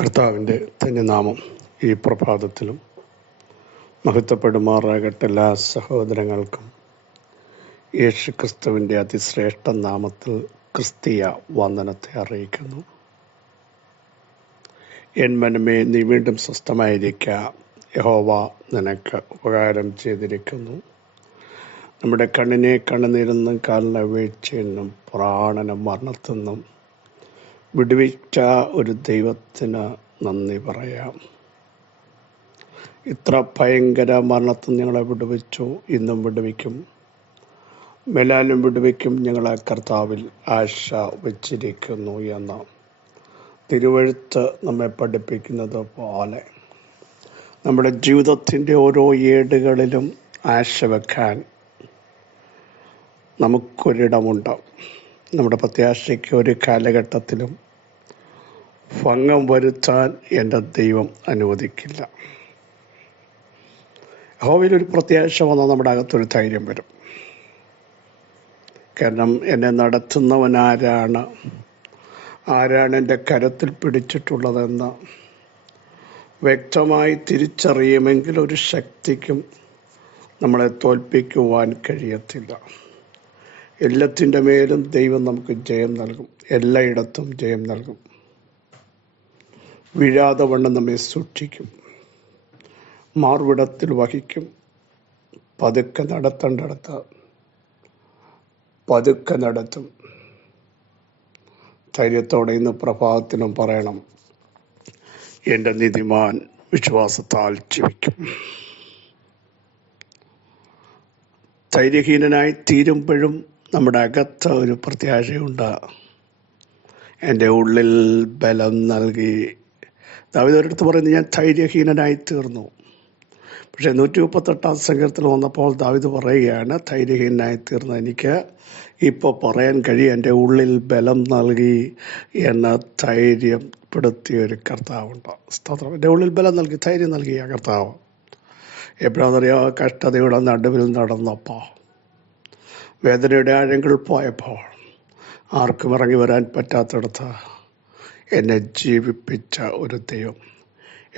കർത്താവിൻ്റെ ധന്യനാമം ഈ പ്രഭാതത്തിലും മഹത്വപ്പെടുമാറാകട്ടെ. എല്ലാ സഹോദരങ്ങൾക്കും യേശു ക്രിസ്തുവിൻ്റെ അതിശ്രേഷ്ഠ നാമത്തിൽ ക്രിസ്തീയ വന്ദനത്തെ അറിയിക്കുന്നു. എൻ മനമേ, നീ വീണ്ടും സ്വസ്ഥമായിരിക്കുക. യഹോവ നിനക്ക് ഉപകാരം ചെയ്തിരിക്കുന്നു. നമ്മുടെ കണ്ണിനെ കണ്ണുനീരെന്നും കാലിനെ വീഴ്ചയെന്നും പ്രാണന മരണത്തിൽ നിന്നും വിടുവിച്ച ഒരു ദൈവത്തിന് നന്ദി പറയാം. ഇത്ര ഭയങ്കര മരണത്തിൽ ഞങ്ങളെ വിടുവിച്ചു, ഇന്നും വിടുവിക്കും, മേലാലും വിടുവിക്കും. ഞങ്ങളെ കർത്താവിൽ ആശ വച്ചിരിക്കുന്നു എന്ന തിരുവെഴുത്ത് നമ്മെ പഠിപ്പിക്കുന്നത് പോലെ നമ്മുടെ ജീവിതത്തിൻ്റെ ഓരോ ഏടുകളിലും ആശ വെക്കാൻ നമുക്കൊരിടമുണ്ട്. നമ്മുടെ പ്രത്യാശയ്ക്ക് ഒരു കാലഘട്ടത്തിലും ഭംഗം വരുത്താൻ എൻ്റെ ദൈവം അനുവദിക്കില്ല. യഹോവയിലൊരു പ്രത്യാശ വന്നാൽ നമ്മുടെ അകത്തൊരു ധൈര്യം വരും. കാരണം എന്നെ നടത്തുന്നവൻ ആരാണ് എൻ്റെ കരത്തിൽ പിടിച്ചിട്ടുള്ളതെന്ന് വ്യക്തമായി തിരിച്ചറിയുമെങ്കിൽ ഒരു ശക്തിക്കും നമ്മളെ തോൽപ്പിക്കുവാൻ കഴിയത്തില്ല. എല്ലാത്തിൻ്റെ മേലും ദൈവം നമുക്ക് ജയം നൽകും, എല്ലായിടത്തും ജയം നൽകും. വീഴാതെ വണ്ണം നമ്മെ സൂക്ഷിക്കും, മാർവിടത്തിൽ വഹിക്കും. പതുക്കെ നടത്തേണ്ടടുത്ത് പതുക്കെ നടത്തും. ധൈര്യത്തോടെ ഇന്ന് പ്രഭാതത്തിനും പറയണം, എൻ്റെ നീതിമാൻ വിശ്വാസത്താൽ ജീവിക്കും. ധൈര്യഹീനനായി തീരുമ്പോഴും നമ്മുടെ അകത്ത് ഒരു പ്രത്യാശയുണ്ട്. എൻ്റെ ഉള്ളിൽ ബലം നൽകി. ദാവീദ് ഒരിടത്ത് പറയുന്നത്, ഞാൻ ധൈര്യഹീനനായി തീർന്നു. പക്ഷേ 138 സങ്കീർത്തനത്തിൽ വന്നപ്പോൾ ദാവീദ് പറയുകയാണ്, ധൈര്യഹീനനായി തീർന്ന എനിക്ക് ഇപ്പോൾ പറയാൻ കഴിയും, എൻ്റെ ഉള്ളിൽ ബലം നൽകി എന്ന ധൈര്യപ്പെടുത്തിയൊരു കർത്താവുണ്ട്. സ്തോത്രം. എൻ്റെ ഉള്ളിൽ ബലം നൽകി, ധൈര്യം നൽകിയ കർത്താവ്. എപ്പോഴാണെന്നറിയാമോ? കഷ്ടതയുടെ നടുവിൽ നടന്നപ്പോൾ, വേദനയുടെ ആഴങ്ങൾ പോയപ്പോൾ, ആർക്കും ഇറങ്ങി വരാൻ പറ്റാത്തടത്ത് എന്നെ ജീവിപ്പിച്ച ഒരു ദൈവം.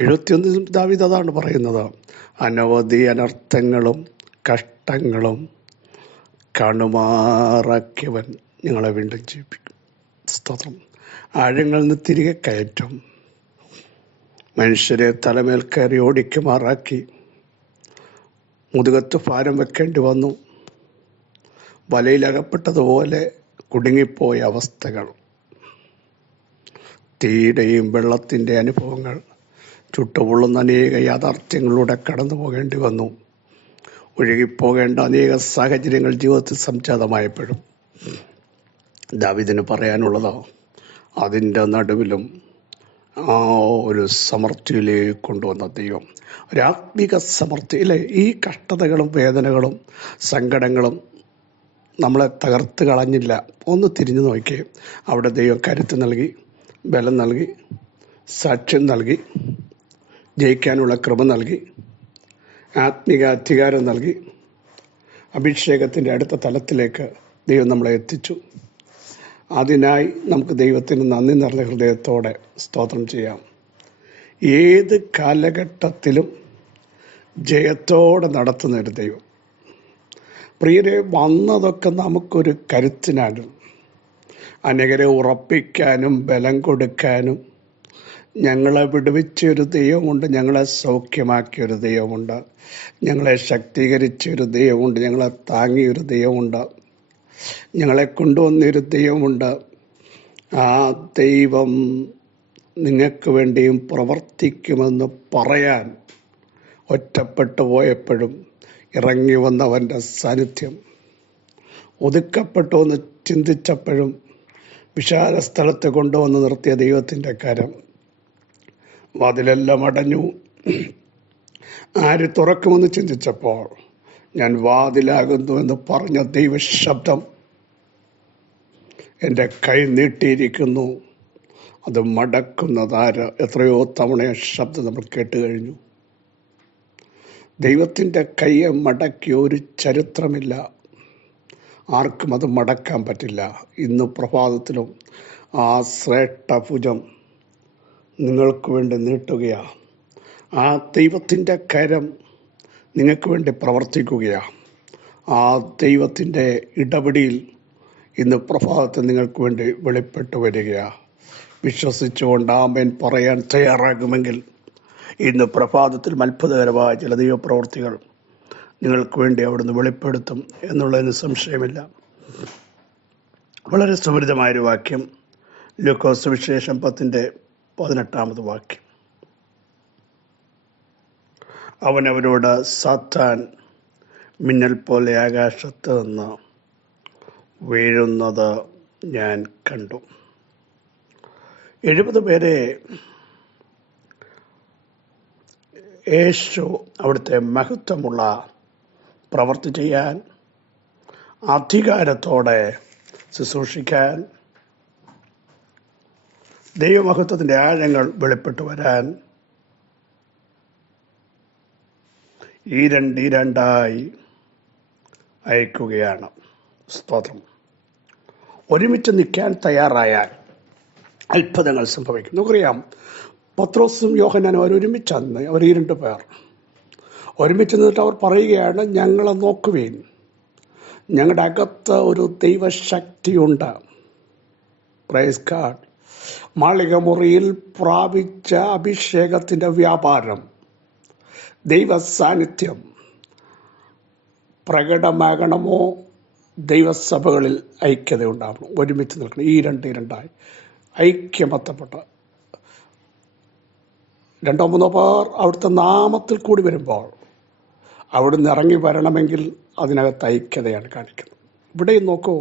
71 ദാവീദ് അതാണ് പറയുന്നത്, അനവധി അനർത്ഥങ്ങളും കഷ്ടങ്ങളും കാണുമാറാക്കിയവൻ ഞങ്ങളെ വീണ്ടും ജീവിപ്പിക്കും. സ്തോത്രം. ആഴങ്ങളിൽ നിന്ന് തിരികെ കയറ്റും. മനുഷ്യരെ തലമേൽ കയറി ഓടിക്കുമാറാക്കി. മുതുകത്ത് ഭാരം വെക്കേണ്ടി വന്നു. വലയിലകപ്പെട്ടതുപോലെ കുടുങ്ങിപ്പോയ അവസ്ഥകൾ, തീയുടെയും വെള്ളത്തിൻ്റെ അനുഭവങ്ങൾ, ചുട്ടുപൊള്ളുന്ന അനേക യാഥാർത്ഥ്യങ്ങളിലൂടെ കടന്നു പോകേണ്ടി വന്നു. ഒഴുകിപ്പോകേണ്ട അനേക സാഹചര്യങ്ങൾ ജീവിതത്തിൽ സംജാതമായപ്പോഴും ദാവീദിന് പറയാനുള്ളത്, അതിൻ്റെ നടുവിലും ആ ഒരു സമൃദ്ധിയിലേക്ക് കൊണ്ടുവന്ന ദൈവം, ഒരാത്മിക സമൃദ്ധി. ഇല്ലേ? ഈ കഷ്ടതകളും വേദനകളും സങ്കടങ്ങളും നമ്മളെ തകർത്ത് കളഞ്ഞില്ല. ഒന്ന് തിരിഞ്ഞു നോക്കി, അവിടെ ദൈവം കരുത്ത് നൽകി, ബലം നൽകി, സാക്ഷ്യം നൽകി, ജയിക്കാനുള്ള കൃപ നൽകി, ആത്മിക അധികാരം നൽകി, അഭിഷേകത്തിൻ്റെ അടുത്ത തലത്തിലേക്ക് ദൈവം നമ്മളെ എത്തിച്ചു. അതിനായി നമുക്ക് ദൈവത്തിന് നന്ദി നിറഞ്ഞ ഹൃദയത്തോടെ സ്തോത്രം ചെയ്യാം. ഏത് കാലഘട്ടത്തിലും ജയത്തോടെ നടത്തുന്ന ഒരു ദൈവം. പ്രിയരെ, വന്നതൊക്കെ നമുക്കൊരു കരുത്തിനാണ്. അനേകരെ ഉറപ്പിക്കാനും ബലം കൊടുക്കാനും. ഞങ്ങളെ വിടുവിച്ചൊരു ദൈവമുണ്ട്, ഞങ്ങളെ സൗഖ്യമാക്കിയൊരു ദൈവമുണ്ട്, ഞങ്ങളെ ശക്തീകരിച്ചൊരു ദൈവമുണ്ട്, ഞങ്ങളെ താങ്ങിയൊരു ദൈവമുണ്ട്, ഞങ്ങളെ കൊണ്ടുവന്നൊരു ദൈവമുണ്ട്. ആ ദൈവം നിങ്ങൾക്ക് വേണ്ടിയും പ്രവർത്തിക്കുമെന്ന് പറയാൻ ഒറ്റപ്പെട്ടു പോയപ്പോഴും ഇറങ്ങി വന്നവൻ്റെ സാന്നിധ്യം, ഒതുക്കപ്പെട്ടു എന്ന് ചിന്തിച്ചപ്പോഴും വിശാല സ്ഥലത്ത് കൊണ്ടുവന്ന് നിർത്തിയ ദൈവത്തിൻ്റെ കരം. വാതിലെല്ലാം അടഞ്ഞു. ആര് തുറക്കുമെന്ന് ചിന്തിച്ചപ്പോൾ ഞാൻ വാതിലാകുന്നു എന്ന് പറഞ്ഞ ദൈവശബ്ദം എൻ്റെ കൈ നീട്ടിയിരിക്കുന്നു, അത് മടക്കുന്നതാര്? എത്രയോ തവണ ശബ്ദം നമ്മൾ കേട്ട് കഴിഞ്ഞു. ദൈവത്തിൻ്റെ കൈയെ മടക്കിയ ഒരു ചരിത്രമില്ല. ആർക്കും അത് മടക്കാൻ പറ്റില്ല. ഇന്ന് പ്രഭാതത്തിലും ആ ശ്രേഷ്ഠ ഭുജം നിങ്ങൾക്ക് വേണ്ടി നീട്ടുകയാണ്. ആ ദൈവത്തിൻ്റെ കരം നിങ്ങൾക്ക് വേണ്ടി പ്രവർത്തിക്കുകയാണ്. ആ ദൈവത്തിൻ്റെ ഇടപെടിയിൽ ഇന്ന് പ്രഭാതത്തിൽ നിങ്ങൾക്ക് വേണ്ടി വെളിപ്പെട്ടു വരികയാണ്. വിശ്വസിച്ചുകൊണ്ട് ആമേൻ പറയാൻ തയ്യാറാകുമെങ്കിൽ ഇന്ന് പ്രഭാതത്തിൽ അത്ഭുതകരമായ ചില ദൈവപ്രവർത്തികൾ നിങ്ങൾക്ക് വേണ്ടി അവിടുന്ന് വെളിപ്പെടുത്തും എന്നുള്ളതിന് സംശയമില്ല. വളരെ സുപരിതമായൊരു വാക്യം, ലൂക്കോസ് സുവിശേഷം 10:18 വാക്യം. അവൻ അവരോട്, സാത്താൻ മിന്നൽ പോലെ ആകാശത്ത് നിന്ന് വീഴുന്നത് ഞാൻ കണ്ടു. 70 പേരെ യേശു അവിടുത്തെ മഹത്വമുള്ള പ്രവൃത്തി ചെയ്യാൻ, അധികാരത്തോടെ ശുശ്രൂഷിക്കാൻ, ദൈവമഹത്വത്തിൻ്റെ ആഴങ്ങൾ വെളിപ്പെട്ടു വരാൻ ഈ രണ്ടായി അയക്കുകയാണ്. സ്തോത്രം. ഒരുമിച്ച് നിൽക്കാൻ തയ്യാറായാൽ അത്ഭുതങ്ങൾ സംഭവിക്കും. നമുക്കറിയാം, പത്രോസും യോഹന്നാനും അവരൊരുമിച്ചന്ന്, അവർ 2 പേർ ഒരുമിച്ച് നിന്നിട്ട് അവർ പറയുകയാണ്, ഞങ്ങളെ നോക്കുവേൻ, ഞങ്ങളുടെ അകത്ത് ഒരു ദൈവശക്തിയുണ്ട്. Praise God. മാളിക മുറിയിൽ പ്രാപിച്ച അഭിഷേകത്തിൻ്റെ വ്യാപാരം, ദൈവ സാന്നിധ്യം പ്രകടമാകണമോ? ദൈവസഭകളിൽ ഐക്യത ഉണ്ടാവണം. ഒരുമിച്ച് നിൽക്കണം. ഈ രണ്ടായി ഐക്യമത്തപ്പെട്ട 2-3 പേർ അവിടുത്തെ നാമത്തിൽ കൂടി വരുമ്പോൾ അവിടുന്ന് ഇറങ്ങി വരണമെങ്കിൽ അതിനകത്ത് ഐക്യതയാണ് കാണിക്കുന്നത്. ഇവിടെയും നോക്കൂ,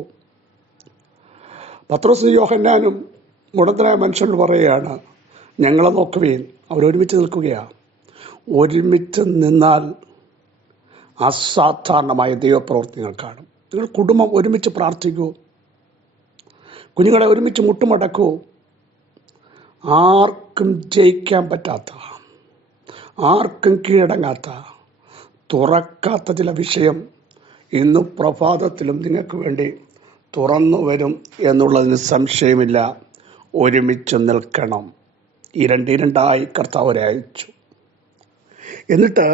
പത്രോസും യോഹന്നാനും മുടന്തരായ മനുഷ്യനോട് പറയുകയാണ്, ഞങ്ങളെ നോക്കുവേൻ. അവരൊരുമിച്ച് നിൽക്കുകയാണ്. ഒരുമിച്ച് നിന്നാൽ അസാധാരണമായ ദൈവപ്രവർത്തികൾ കാണും. നിങ്ങൾ കുടുംബം ഒരുമിച്ച് പ്രാർത്ഥിക്കൂ, കുഞ്ഞുങ്ങളെ ഒരുമിച്ച് മുട്ടുമടക്കൂ. ആർക്കും ജയിക്കാൻ പറ്റാത്ത, ആർക്കും കീഴടങ്ങാത്ത, തുറക്കാത്ത ചില വിഷയം ഇന്ന് പ്രഭാതത്തിലും നിങ്ങൾക്ക് വേണ്ടി തുറന്നു വരും എന്നുള്ളതിന് സംശയമില്ല. ഒരുമിച്ച് നിൽക്കണം. ഈ രണ്ടായി കർത്താവരെ അയച്ചു. എന്നിട്ട്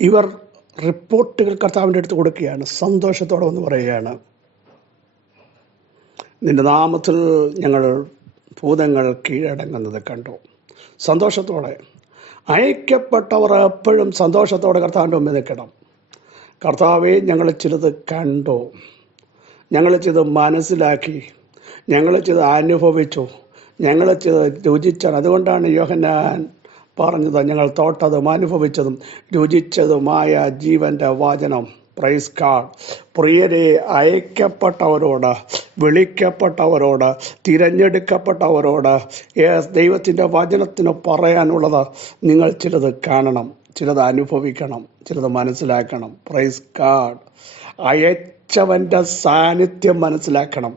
ഇവർ റിപ്പോർട്ടുകൾ കർത്താവിൻ്റെ അടുത്ത് കൊടുക്കുകയാണ്. സന്തോഷത്തോടെ വന്ന് പറയുകയാണ്, നിന്റെ നാമത്തിൽ ഞങ്ങൾ ഭൂതങ്ങൾ കീഴടങ്ങുന്നത് കണ്ടു. സന്തോഷത്തോടെ അയക്കപ്പെട്ടവർ എപ്പോഴും സന്തോഷത്തോടെ കർത്താവിൻ്റെ മുമ്പിൽ നിൽക്കണം. കർത്താവെ, ഞങ്ങൾ ചിലത് കണ്ടു, ഞങ്ങൾ ചിലത് മനസ്സിലാക്കി, ഞങ്ങൾ ചിലത് അനുഭവിച്ചു, ഞങ്ങൾ ചിലത് രുചിച്ചാണ്. അതുകൊണ്ടാണ് യോഹന്നാൻ പറഞ്ഞത്, ഞങ്ങൾ തൊട്ടതും അനുഭവിച്ചതും രുചിച്ചതുമായ ജീവന്റെ വചനം. Praise God. പ്രിയരെ, അയക്കപ്പെട്ടവരോട്, വിളിക്കപ്പെട്ടവരോട്, തിരഞ്ഞെടുക്കപ്പെട്ടവരോട് ദൈവത്തിൻ്റെ വചനത്തിന് പറയാനുള്ളത്, നിങ്ങൾ ചിലത് കാണണം, ചിലത് അനുഭവിക്കണം, ചിലത് മനസ്സിലാക്കണം. Praise God. അയച്ചവൻ്റെ സാന്നിധ്യം മനസ്സിലാക്കണം.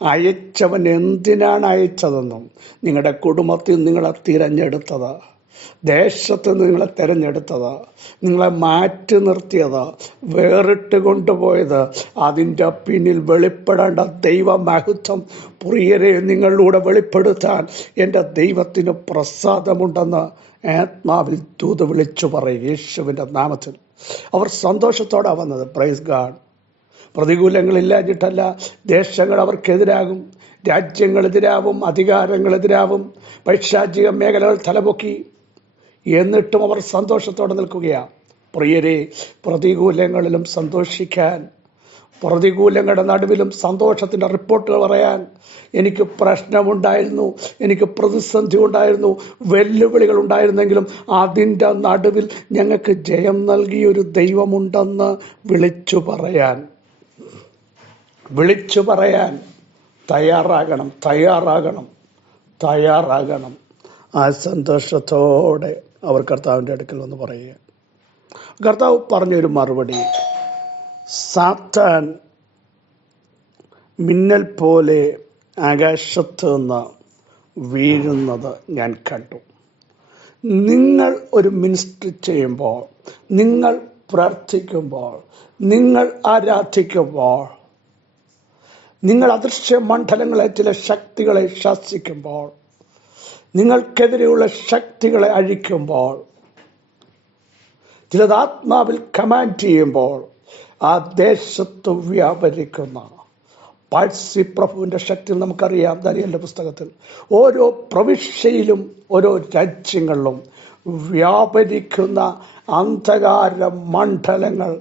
അയച്ചവൻ എന്തിനാണ് അയച്ചതെന്നും, നിങ്ങളുടെ കുടുംബത്തിൽ നിങ്ങളെ തിരഞ്ഞെടുത്തത്, ദേശത്ത് നിങ്ങളെ തിരഞ്ഞെടുത്തത്, നിങ്ങളെ മാറ്റി നിർത്തിയത്, വേറിട്ട് കൊണ്ടുപോയത്, അതിൻ്റെ പിന്നിൽ വെളിപ്പെടേണ്ട ദൈവമഹത്വം പ്രിയരെ നിങ്ങളിലൂടെ വെളിപ്പെടുത്താൻ എൻ്റെ ദൈവത്തിന് പ്രസാദമുണ്ടെന്ന് ആത്മാവിൽ ദൂത് വിളിച്ചു പറയും. യേശുവിൻ്റെ നാമത്തിൽ അവർ സന്തോഷത്തോടെ വന്നത്. Praise God. പ്രതികൂലങ്ങളില്ലാഞ്ഞിട്ടല്ല. ദേശങ്ങൾ അവർക്കെതിരാകും, രാജ്യങ്ങളെതിരാവും, അധികാരങ്ങളെതിരാവും, പൈശാചിക മേഖലകൾ തലപൊക്കി. എന്നിട്ടും അവർ സന്തോഷത്തോടെ നിൽക്കുകയാണ്. പ്രിയരെ, പ്രതികൂലങ്ങളിലും സന്തോഷിക്കാൻ, പ്രതികൂലങ്ങളുടെ നടുവിലും സന്തോഷത്തിൻ്റെ റിപ്പോർട്ടുകൾ പറയാൻ, എനിക്ക് പ്രശ്നമുണ്ടായിരുന്നു, എനിക്ക് പ്രതിസന്ധി ഉണ്ടായിരുന്നു, വെല്ലുവിളികൾ ഉണ്ടായിരുന്നെങ്കിലും അതിൻ്റെ നടുവിൽ ഞങ്ങൾക്ക് ജയം നൽകിയൊരു ദൈവമുണ്ടെന്ന് വിളിച്ചു പറയാൻ തയ്യാറാകണം. ആ സന്തോഷത്തോടെ അവർ കർത്താവിൻ്റെ അടുക്കൽ വന്ന് പറയുക. കർത്താവ് പറഞ്ഞൊരു മറുപടി, സാത്താൻ മിന്നൽ പോലെ ആകാശത്ത് നിന്ന് വീഴുന്നത് ഞാൻ കണ്ടു. നിങ്ങൾ ഒരു മിനിസ്ട്രി ചെയ്യുമ്പോൾ, നിങ്ങൾ പ്രാർത്ഥിക്കുമ്പോൾ, നിങ്ങൾ ആരാധിക്കുമ്പോൾ നിങ്ങൾ അദൃശ്യ മണ്ഡലങ്ങളെ, ചില ശക്തികളെ ശാസിക്കുമ്പോൾ, നിങ്ങൾക്കെതിരെയുള്ള ശക്തികളെ അഴിക്കുമ്പോൾ, ചിലത് ആത്മാവിൽ കമാൻഡ് ചെയ്യുമ്പോൾ, ആ ദേശത്ത് വ്യാപരിക്കുന്ന പാഴ്സി പ്രഭുവിൻ്റെ ശക്തി നമുക്കറിയാം. ദാനിയേലിന്റെ പുസ്തകത്തിൽ ഓരോ പ്രവിശ്യയിലും ഓരോ രാജ്യങ്ങളിലും വ്യാപരിക്കുന്ന അന്ധകാര മണ്ഡലങ്ങൾ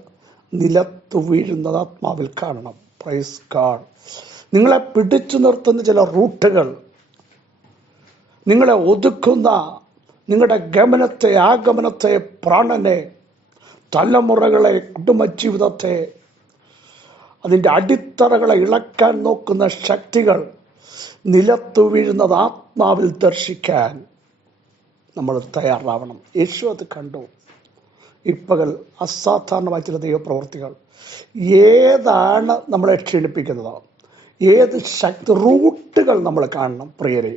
നിലത്തു വീഴുന്നത് ആത്മാവിൽ കാണണം. Praise God. നിങ്ങളെ പിടിച്ചു നിർത്തുന്ന ചില റൂട്ടുകൾ, നിങ്ങളെ ഒതുക്കുന്ന നിങ്ങളുടെ ഗമനത്തെ, ആഗമനത്തെ, പ്രാണനെ, തലമുറകളെ, കുടുംബജീവിതത്തെ, അതിൻ്റെ അടിത്തറകളെ ഇളക്കാൻ നോക്കുന്ന ശക്തികൾ നിലത്തു വീഴുന്നത് ആത്മാവിൽ ദർശിക്കാൻ നമ്മൾ തയ്യാറാവണം. യേശു അത് കണ്ടു. ഇപ്പകൽ അസാധാരണമായ ചില ദൈവപ്രവൃത്തികൾ ഏതാണ് നമ്മളെ ക്ഷീണിപ്പിക്കുന്നത്, ഏത് ശക്തി റൂട്ടുകൾ നമ്മൾ കാണണം. പ്രിയരെ,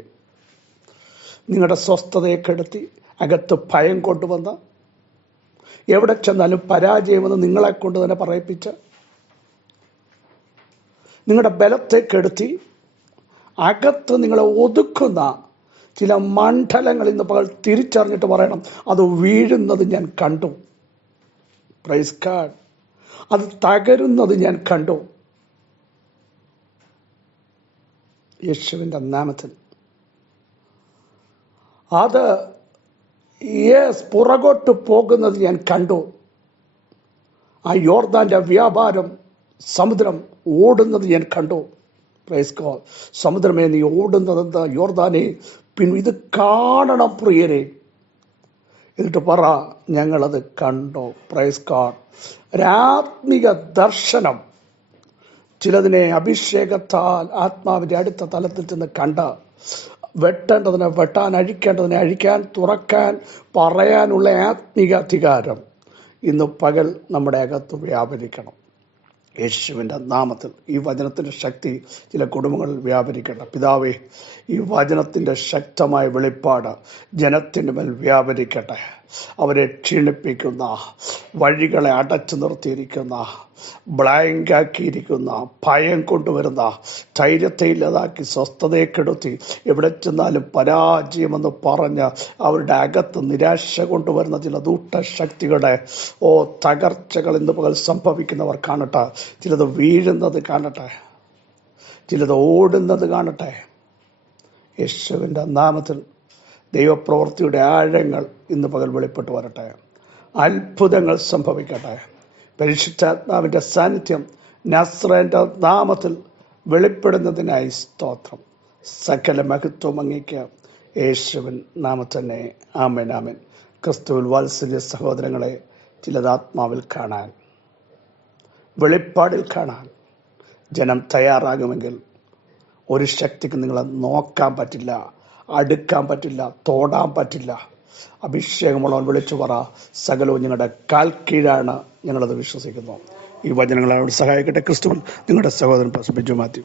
നിങ്ങളുടെ സ്വസ്ഥതയെ കെടുത്തി അകത്ത് ഭയം കൊണ്ടുവന്ന് എവിടെ ചെന്നാലും പരാജയമെന്ന് നിങ്ങളെ കൊണ്ട് തന്നെ പറയിപ്പിച്ച് നിങ്ങളുടെ ബലത്തെ കെടുത്തി അകത്ത് നിങ്ങളെ ഒതുക്കുന്ന ചില മണ്ഡലങ്ങൾ ഇന്ന് പകൽ തിരിച്ചറിഞ്ഞിട്ട് പറയണം, അത് വീഴുന്നത് ഞാൻ കണ്ടു. Praise God. അത് തകരുന്നത് ഞാൻ കണ്ടു. യേശുവിൻ്റെ നാമത്തിൽ അത് പുറകോട്ട് പോകുന്നത് ഞാൻ കണ്ടു. ആ യോർദാന്റെ വ്യാപാരം സമുദ്രം ഓടുന്നത് ഞാൻ കണ്ടു. Praise God. സമുദ്രമേ, നീ ഓടുന്നതെന്താ? യോർദാനെ, ഇത് കാണണം പ്രിയരെ. എന്നിട്ട് പറ, ഞങ്ങളത് കണ്ടു. Praise God. ഒരാത്മിക ദർശനം. ചിലതിനെ അഭിഷേകത്താൽ ആത്മാവിൻ്റെ അടുത്ത തലത്തിൽ ചെന്ന് കണ്ട് വെട്ടേണ്ടതിനെ വെട്ടാൻ, അഴിക്കേണ്ടതിനെ അഴിക്കാൻ, തുറക്കാൻ, പറയാനുള്ള ആത്മിക അധികാരം ഇന്ന് പകൽ നമ്മുടെ അകത്ത് വ്യാപരിക്കണം. യേശുവിൻ്റെ നാമത്തിൽ ഈ വചനത്തിൻ്റെ ശക്തി ചില കുടുംബങ്ങളിൽ വ്യാപരിക്കട്ടെ. പിതാവേ, ഈ വചനത്തിൻ്റെ ശക്തമായ വെളിപ്പാട് ജനത്തിൻ്റെ മേൽ വ്യാപരിക്കട്ടെ. അവരെ ക്ഷീണിപ്പിക്കുന്ന, വഴികളെ അടച്ചു നിർത്തിയിരിക്കുന്ന, ബ്ലാങ്കാക്കിയിരിക്കുന്ന, ഭയം കൊണ്ടുവരുന്ന, ധൈര്യത്തെ ഇല്ലാതാക്കി സ്വസ്ഥതയെ കെടുത്തി എവിടെ ചെന്നാലും പരാജയമെന്ന് പറഞ്ഞ് അവരുടെ അകത്ത് നിരാശ കൊണ്ടുവരുന്ന ചില ദൂഷ്ടശക്തികളുടെ തകർച്ചകൾ ഇന്ന് പകൽ സംഭവിക്കുന്നവർ കാണട്ടെ. ചിലത് വീഴുന്നത് കാണട്ടെ, ചിലത് ഓടുന്നത് കാണട്ടെ. യേശുവിൻ്റെ നാമത്തിൽ ദൈവപ്രവൃത്തിയുടെ ആഴങ്ങൾ ഇന്ന് പകൽ വെളിപ്പെട്ട് വരട്ടെ. അത്ഭുതങ്ങൾ സംഭവിക്കട്ടെ. പരിശുദ്ധാത്മാവിൻ്റെ സാന്നിധ്യം നസ്രേൻ്റെ നാമത്തിൽ വെളിപ്പെടുന്നതിനായി സ്തോത്രം. സകല മഹത്വം അങ്ങേക്ക് യേശുവിൻ നാമത്തന്നെ. ആമേൻ, ആമേൻ. ക്രിസ്തുവിൽ വാത്സല്യ സഹോദരങ്ങളെ, ചിലത് ആത്മാവിൽ കാണാൻ, വെളിപ്പാടിൽ കാണാൻ ജനം തയ്യാറാകുമെങ്കിൽ ഒരു ശക്തിക്ക് നിങ്ങളെ നോക്കാൻ പറ്റില്ല, അടുക്കാൻ പറ്റില്ല, തോടാൻ പറ്റില്ല. അഭിഷേകമുള്ളവൻ വിളിച്ചു പറ, സകലവും ഞങ്ങളുടെ കാൽ കീഴാണ്. ഞങ്ങളത് വിശ്വസിക്കുന്നു. ഈ വചനങ്ങളോട് സഹായിക്കട്ടെ. ക്രിസ്തുവിൽ നിങ്ങളുടെ സഹോദരൻ പാസ്റ്റർ ബിജു മാത്യു.